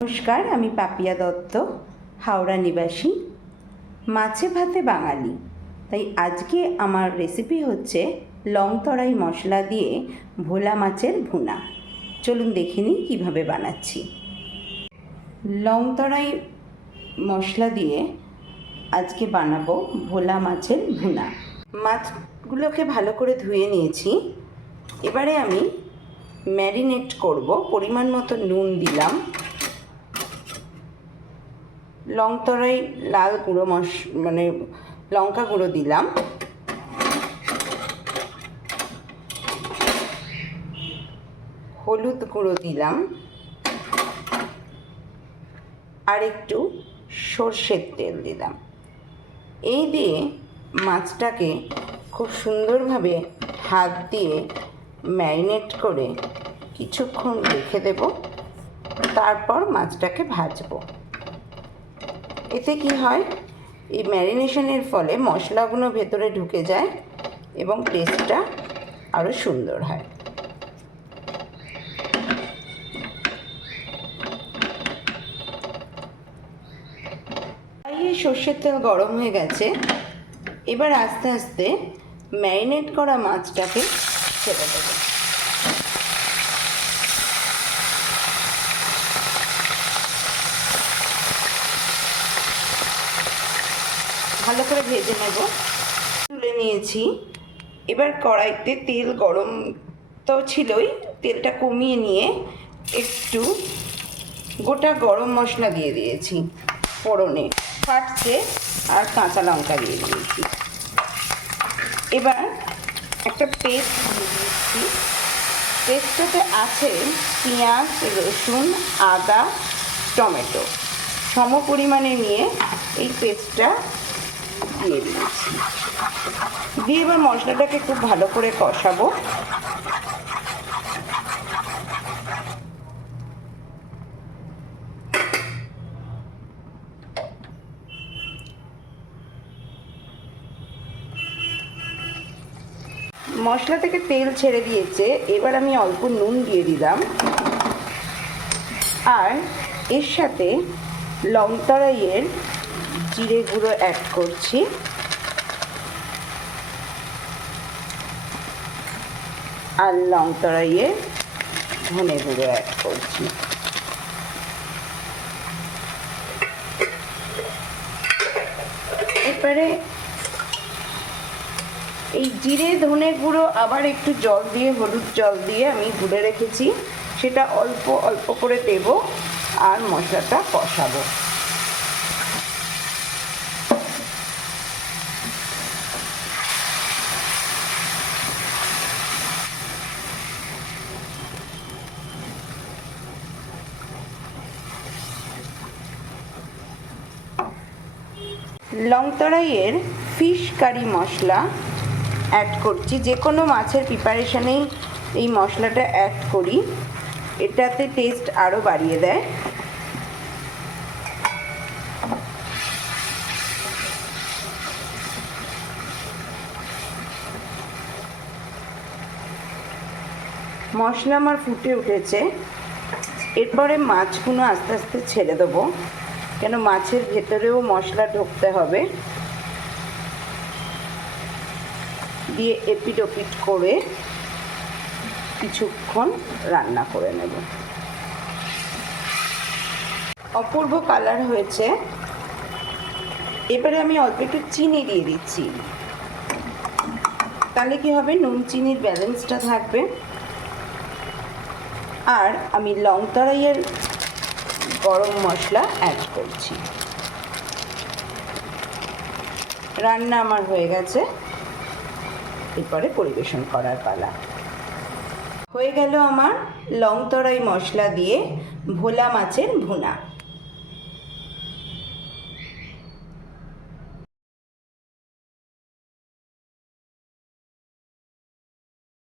নমস্কার, আমি পাপিয়া দত্ত, হাওড়া নিবাসী, মাছে ভাতে বাঙালি। তাই আজকে আমার রেসিপি হচ্ছে লং তরাই মশলা দিয়ে ভোলা মাছের ভুনা। চলুন দেখে নিই কীভাবে বানাচ্ছি। লং তরাই মশলা দিয়ে আজকে বানাবো ভোলা মাছের ভুনা। মাছগুলোকে ভালো করে ধুয়ে নিয়েছি। এবারে আমি ম্যারিনেট করব। পরিমাণ মতো নুন দিলাম, লং তরাই লাল গুঁড়ো লঙ্কা গুঁড়ো দিলাম, হলুদ গুঁড়ো দিলাম, আর একটু সর্ষের তেল দিলাম। এই দিয়ে মাছটাকে খুব সুন্দরভাবে হাত দিয়ে ম্যারিনেট করে কিছুক্ষণ রেখে দেব। তারপর মাছটাকে ভাজবো। এতে কি হয়, এই ম্যারিনেশনের ফলে মশলাগুলো ভেতরে ঢুকে যায় এবং টেস্টটা আরও সুন্দর হয়। এই সর্ষের তেল গরম হয়ে গেছে। এবার আস্তে আস্তে ম্যারিনেট করা মাছটাকে ছেড়ে দেবো। ভালো করে ভেজে নেব। তুলে নিয়েছি। এবার কড়াইতে তেল গরম তো ছিলই, তেলটা কমিয়ে নিয়ে একটু গোটা গরম মশলা দিয়ে দিয়েছি ফোড়নে, ফাটছে, আর কাঁচা লঙ্কা দিয়ে দিয়েছি। এবার একটা পেস্ট দিয়ে দিয়েছি। পেস্টটাতে আছে পেঁয়াজ, রসুন, আদা, টমেটো সম পরিমাণে নিয়ে এই পেস্টটা দিয়ে দিয়েছি। দিয়ে এবার মশলাটাকে খুব ভালো করে কষাবো। মশলা থেকে তেল ছেড়ে দিয়েছে। এবার আমি অল্প নুন দিয়ে দিলাম, আর এর সাথে লং তরাইয়ের জিরে গুঁড়ো অ্যাড করছি, আর লং তরাইয়ের ধনে গুঁড়ো অ্যাড করছি। এবারে এই জিরে ধনে গুঁড়ো আবার একটু জল দিয়ে, হলুদ জল দিয়ে আমি গুলে রেখেছি, সেটা অল্প অল্প করে দেব আর মশলাটা কষাবো। লং তরাইয়ের ফিশ কারি মশলা অ্যাড করছি। যে কোনো মাছের প্রিপারেশনেই এই মশলাটা অ্যাড করি, এটাতে টেস্ট আরও বাড়িয়ে দেয়। মশলা আমার ফুটে উঠেছে। এরপরে মাছগুলো আস্তে আস্তে ছেড়ে দেবো, কেন মাছের ভেতরেও মশলা ঢুকতে হবে। দিয়ে এপিট ওপিট করে কিছুক্ষণ রান্না করে নেব। অপূর্ব কালার হয়েছে। এবারে আমি অল্প একটু চিনি দিয়ে দিচ্ছি, তাহলে কি হবে, নুন চিনির ব্যালেন্সটা থাকবে। আর আমি লং তরাইয়ের গরম মশলা অ্যাড করছি। রান্না আমার হয়ে গেছে। এরপরে পরিবেশন করার পালা। হয়ে গেল আমার লং তরাই মশলা দিয়ে ভোলা মাছের ভুনা।